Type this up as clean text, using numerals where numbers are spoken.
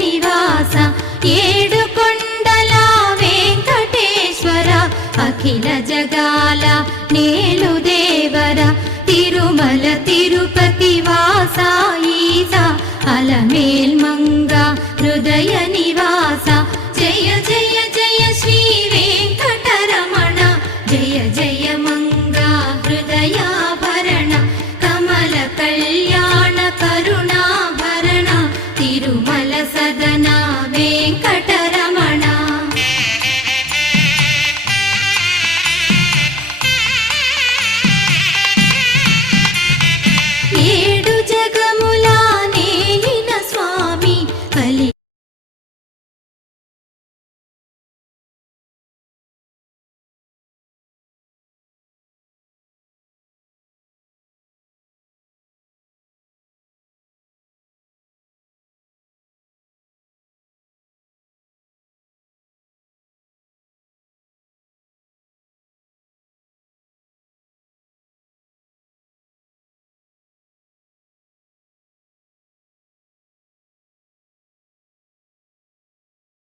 నివాస ఏడుకొండల వెంకటేశ్వర అఖిల జగాల నేలు దేవర తిరుమల తిరుపతి వాస ఈస అలమేల్మంగ హృదయ నివాస జయ జయ జయ శ్రీ వెంకటరమణ జయ జయ మంగ హృదయాభరణ కమల కళ్యాణ కరుణాభరణ తిరుమల సదన